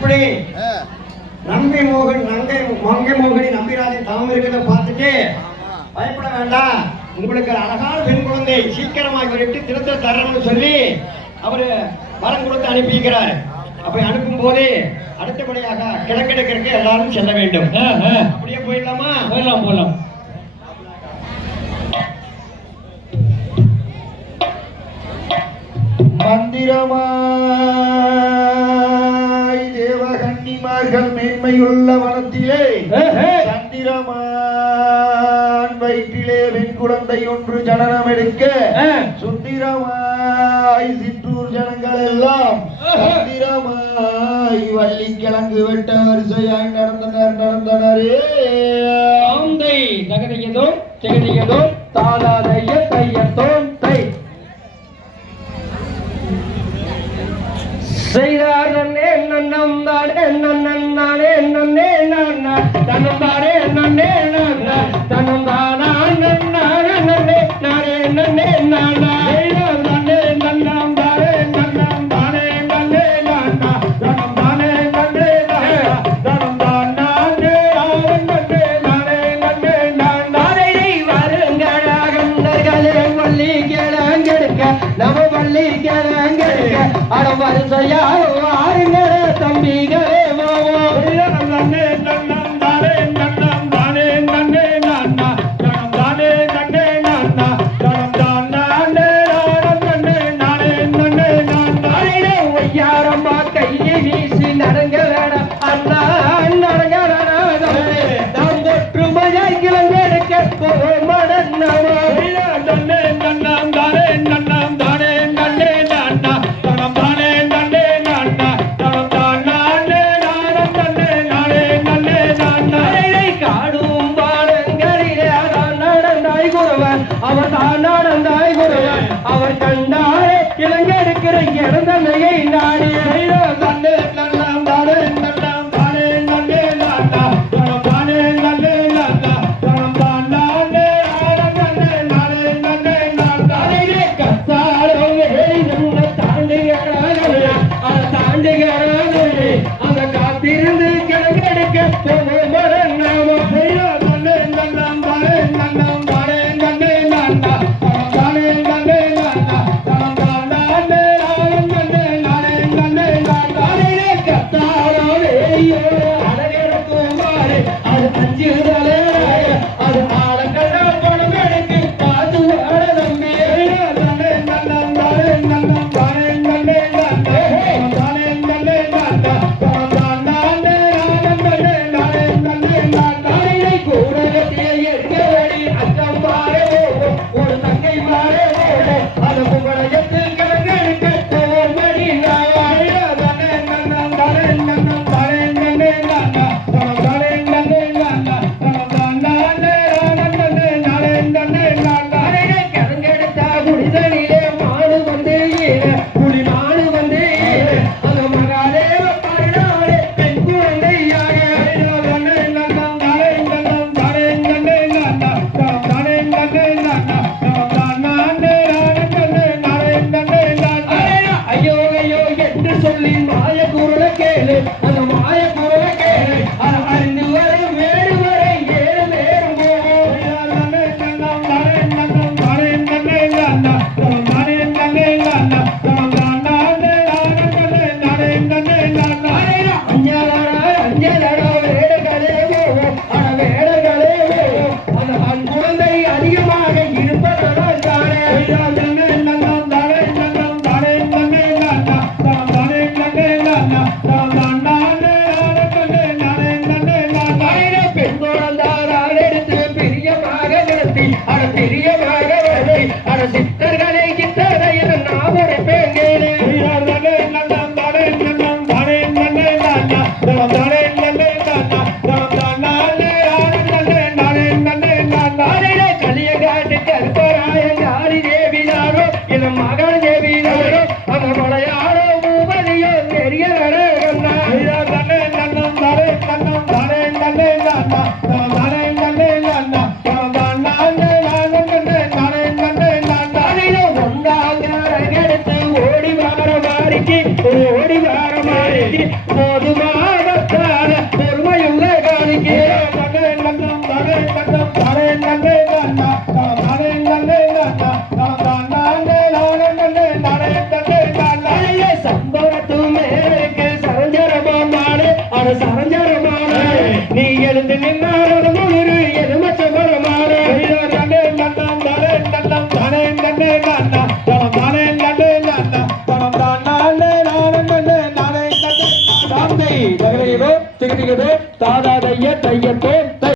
எப்படி? நம்பி மோகன் நங்கை மங்கை மோகனி நம்பிராதை தவம் இருக்கிறத பார்த்துட்டு பயப்பட வேண்டாம். உங்களுக்கு அழகான பெண் குழந்தை சீக்கிரமாக விட்டு திருத்த தரணும்னு சொல்லி அவர் வரம் கொடுத்து அனுப்பியிருக்கிறார். அப்படி அனுப்பும் போது அடுத்தபடியாக கிழக்கெடுக்கிறதுக்கு எல்லாரும் செல்ல வேண்டும். அப்படியே போயிடலாமா? போயிடலாம் போகலாம் மந்திரமா மகள் மேன்மையுள்ள வனத்திலே சந்திரமான் வயிற்றிலே வெண் ஒன்று ஜனனம் எடுக்க சுந்திரமாய் சிற்றூர் ஜனங்கள் எல்லாம் சந்திரமாய் வள்ளி கிழங்கு வெட்ட வரிசையாய் நடந்தனர் நடந்தனரே. தகதையதோ தகதையதோ தாளாதைய தையத்தோம். தனும்பாடே நன்னே நானே நன்னே நானா தனும்பாடே நன்னே நானா தனும்பாடா நன்னாரே நன்னே நானே நன்னே நானா நம்ம பள்ளி கிழங்கெடுக்க அட வரிசையா இறந்தமையை நாடி அட பெரிய பாகவதி